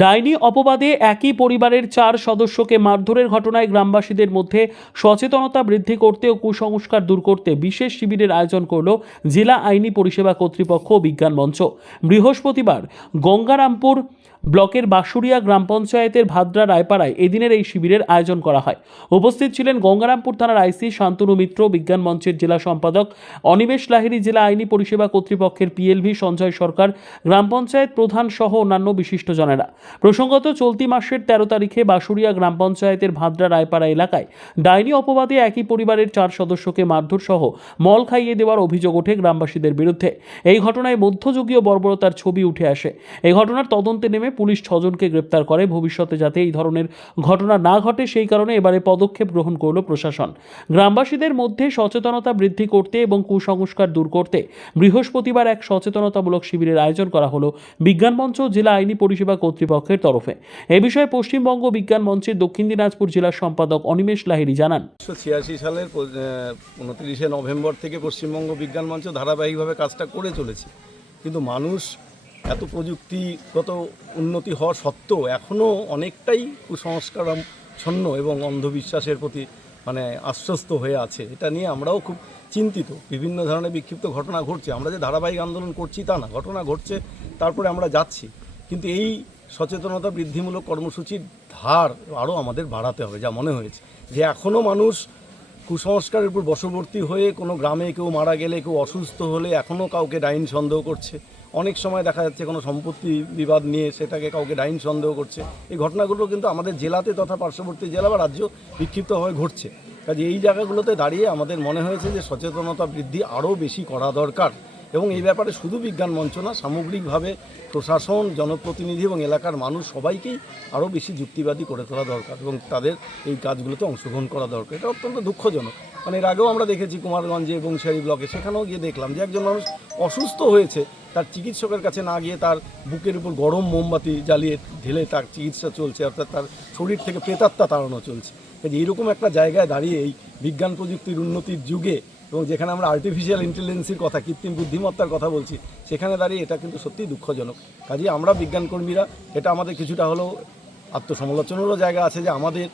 ডাইনি অপবাদে একই পরিবারের 4 সদস্যকে মারধরের ঘটনায় গ্রামবাসীদের মধ্যে সচেতনতা বৃদ্ধি করতে ও কুসংস্কার দূর করতে বিশেষ শিবিরের আয়োজন করল জেলা আইনি পরিষেবা কর্তৃপক্ষ ও বিজ্ঞান মঞ্চ। বৃহস্পতিবার গঙ্গারামপুর ব্লকের বাঁশুড়িয়া গ্রাম পঞ্চায়েতের ভাদ্রা রায়পাড়ায় এদিনের এই শিবিরের আয়োজন করা হয়। উপস্থিত ছিলেন গঙ্গারামপুর থানার আইসি শান্তনু মিত্র, বিজ্ঞান মঞ্চের জেলা সম্পাদক অনিমেষ লাহিড়ী, জেলা আইনি পরিষেবা কর্তৃপক্ষের পিএলভি সঞ্জয় সরকার, গ্রাম পঞ্চায়েত প্রধান সহ অন্যান্য বিশিষ্টজনেরা। প্রসঙ্গত, চলতি মাসের 13 তারিখে বাঁশুড়িয়া গ্রাম পঞ্চায়েতের ভাদ্রা রায়পাড়া এলাকায় ডাইনি অপবাদে একই পরিবারের 4 সদস্যকে মারধর সহ মল খাইয়ে দেওয়ার অভিযোগ ওঠে গ্রামবাসীদের বিরুদ্ধে। এই ঘটনায় মধ্যযুগীয় বর্বরতার ছবি উঠে আসে। এই ঘটনার তদন্তে নেমে পুলিশ 6 জনকে গ্রেপ্তার করে। ভবিষ্যতে যাতে এই ধরনের ঘটনা না ঘটে সেই কারণে এবারে পদক্ষেপ গ্রহণ করল প্রশাসন। গ্রামবাসীদের মধ্যে সচেতনতা বৃদ্ধি করতে এবং কুসংস্কার দূর করতে বৃহস্পতিবার এক সচেতনতামূলক শিবিরের আয়োজন করা হলো বিজ্ঞান মঞ্চ জেলা আইনি পরিষেবা কর্তৃপক্ষের তরফে। এ বিষয়ে পশ্চিমবঙ্গ বিজ্ঞান মঞ্চের দক্ষিণ দিনাজপুর জেলার সম্পাদক অনিমেষ লাহিড়ী জানান, 1986 সালের 29শে নভেম্বর থেকে পশ্চিমবঙ্গ বিজ্ঞান মঞ্চ ধারাবাহিকভাবে কাজটা করে চলেছে, কিন্তু মানুষ এত প্রযুক্তিগত উন্নতি হওয়া সত্ত্বেও এখনও অনেকটাই কুসংস্কারাচ্ছন্ন এবং অন্ধবিশ্বাসের প্রতি আশ্বস্ত হয়ে আছে। এটা নিয়ে আমরাও খুব চিন্তিত। বিভিন্ন ধরনের বিক্ষিপ্ত ঘটনা ঘটছে। আমরা যে ধারাবাহিক আন্দোলন করছি তা না, ঘটনা ঘটছে, তারপরে আমরা যাচ্ছি। কিন্তু এই সচেতনতা বৃদ্ধিমূলক কর্মসূচির ধার আরও আমাদের বাড়াতে হবে। যা মনে হয়েছে যে এখনও মানুষ কুসংস্কারের উপর বশবর্তী হয়ে কোনো গ্রামে কেউ মারা গেলে, কেউ অসুস্থ হলে এখনও কাউকে ডাইন সন্দেহ করছে। অনেক সময় দেখা যাচ্ছে কোনো সম্পত্তি বিবাদ নিয়ে সেটাকে কাউকে ডাইন সন্দেহ করছে। এই ঘটনাগুলো কিন্তু আমাদের জেলাতে তথা পার্শ্ববর্তী জেলা বা রাজ্য বিক্ষিপ্তভাবে ঘটছে। কাজে এই জায়গাগুলোতে দাঁড়িয়ে আমাদের মনে হয়েছে যে সচেতনতা বৃদ্ধি আরও বেশি করা দরকার এবং এই ব্যাপারে শুধু বিজ্ঞান মঞ্চ না, সামগ্রিকভাবে প্রশাসন, জনপ্রতিনিধি এবং এলাকার মানুষ সবাইকেই আরও বেশি যুক্তিবাদী করে তোলা দরকার এবং তাদের এই কাজগুলোতে অংশগ্রহণ করা দরকার। এটা অত্যন্ত দুঃখজনক। এর আগেও আমরা দেখেছি কুমারগঞ্জে এবং বংশিয়ারি ব্লকে, সেখানেও গিয়ে দেখলাম যে একজন মানুষ অসুস্থ হয়েছে, তার চিকিৎসকের কাছে না গিয়ে তার বুকের উপর গরম মোমবাতি জ্বালিয়ে ঢেলে তার চিকিৎসা চলছে, অর্থাৎ তার শরীর থেকে প্রেতাত্মা তাড়ানো চলছে। এইরকম একটা জায়গায় দাঁড়িয়ে এই বিজ্ঞান প্রযুক্তির উন্নতির যুগে এবং যেখানে আমরা আর্টিফিশিয়াল ইন্টেলিজেন্সের কথা, কৃত্রিম বুদ্ধিমত্তার কথা বলছি, সেখানে দাঁড়িয়ে এটা কিন্তু সত্যিই দুঃখজনক। কাজেই আমরা বিজ্ঞানকর্মীরা এটা আমাদের কিছুটা হলেও আত্মসমালোচনেরও জায়গা আছে যে আমাদের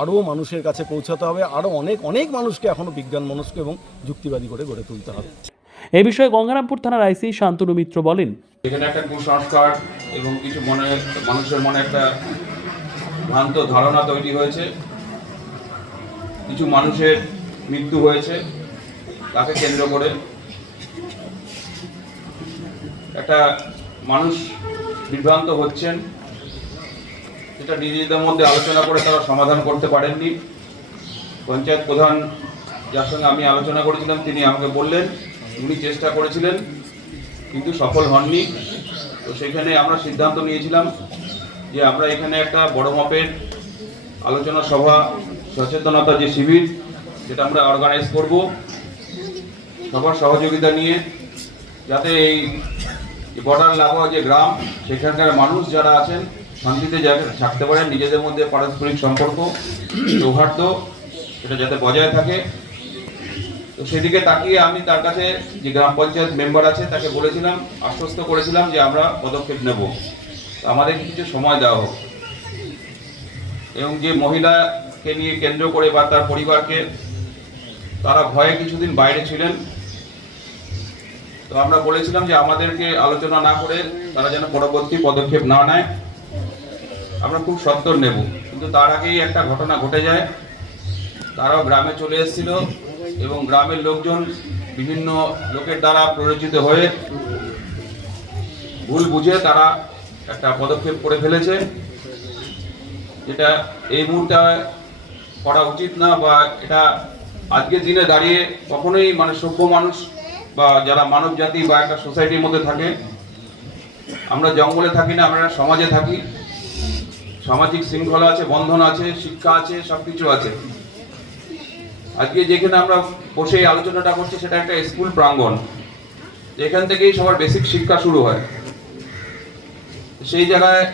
আরও মানুষের কাছে পৌঁছাতে হবে, আরও অনেক অনেক মানুষকে এখনও বিজ্ঞান মনস্ক এবং যুক্তিবাদী করে গড়ে তুলতে হবে। এ বিষয়ে গঙ্গারামপুর থানার আইসি শান্তনু মিত্র বলেন, এখানে একটা কুসংস্কার এবং কিছু মানুষের মনে একটা ভ্রান্ত ধারণা তৈরি হয়েছে। কিছু মানুষের মৃত্যু হয়েছে, তাকে কেন্দ্র করে একটা মানুষ বিভ্রান্ত হচ্ছেন, যেটা নিজেদের মধ্যে আলোচনা করে তারা সমাধান করতে পারেননি। পঞ্চায়েত প্রধান, যার সঙ্গে আমি আলোচনা করেছিলাম, তিনি আমাকে বললেন উনি চেষ্টা করেছিলেন কিন্তু সফল হননি। তো সেখানে আমরা সিদ্ধান্ত নিয়েছিলাম যে আমরা এখানে একটা বড় মাপের আলোচনা সভা, সচেতনতা যে শিবির, যেটা আমরা অর্গানাইজ করব সবার সহযোগিতা নিয়ে, যাতে এই বর্ডার লাগোয়া যে গ্রাম, সেখানকার মানুষ যারা আছেন শান্তিতে থাকতে পারেন, নিজেদের মধ্যে পারস্পরিক সম্পর্ক, সৌহার্দ্য এটা যাতে বজায় থাকে। তো সেদিকে তাকিয়ে আমি তার কাছে যে গ্রাম পঞ্চায়েত মেম্বার আছে তাকে বলেছিলাম, আশ্বস্ত করেছিলাম যে আমরা পদক্ষেপ নেব, আমাদের কিছু সময় দেওয়া হোক। এবং যে মহিলাকে নিয়ে কেন্দ্র করে বা তার পরিবারকে, তারা ভয়ে কিছুদিন বাইরে ছিলেন। তো আমরা বলেছিলাম যে আমাদেরকে আলোচনা না করে তারা যেন পরবর্তী পদক্ষেপ না নেয়, আমরা খুব সত্বর নেব। কিন্তু তার আগেই একটা ঘটনা ঘটে যায়। তারাও গ্রামে চলে এসেছিল এবং গ্রামের লোকজন বিভিন্ন লোকের দ্বারা প্ররোচিত হয়ে ভুল বুঝে তারা একটা পদক্ষেপ করে ফেলেছে, যেটা এই মুহূর্তে করা উচিত না। বা এটা আজকের দিনে দাঁড়িয়ে কখনোই সভ্য মানুষ বা যারা মানব জাতি বা একটা সোসাইটির মধ্যে থাকে, আমরা জঙ্গলে থাকি না, আমরা সমাজে থাকি। সামাজিক শৃঙ্খলা আছে, বন্ধন আছে, শিক্ষা আছে, সব কিছু আছে। আজকে যেখানে আমরা বসে এই আলোচনাটা করছি সেটা একটা স্কুল প্রাঙ্গণ, যেখান থেকেই সবার বেসিক শিক্ষা শুরু হয়। সেই জায়গায়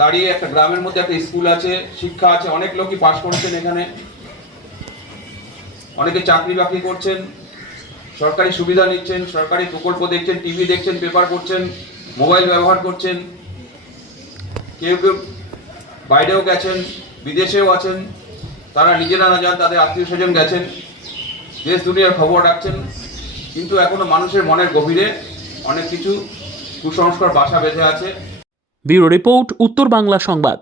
দাঁড়িয়ে একটা গ্রামের মধ্যে একটা স্কুল আছে, শিক্ষা আছে, অনেক লোকই পাশ করেছেন, এখানে অনেকে চাকরি বাকরি করছেন, সরকারি সুবিধা নিচ্ছেন, সরকারি প্রকল্প দেখছেন, টিভি দেখছেন, পেপার পড়ছেন, মোবাইল ব্যবহার করছেন। কেউ কেউ বাইরেও গেছেন, বিদেশেও আছেন, তারা নিজেরা না যান, তাদের আত্মীয় স্বজন গেছেন, দেশ দুনিয়ার খবর রাখছেন, কিন্তু এখনো মানুষের মনের গভীরে অনেক কিছু কুসংস্কার বাসা বেঁধে আছে। ব্যুরো রিপোর্ট, উত্তর বাংলা সংবাদ।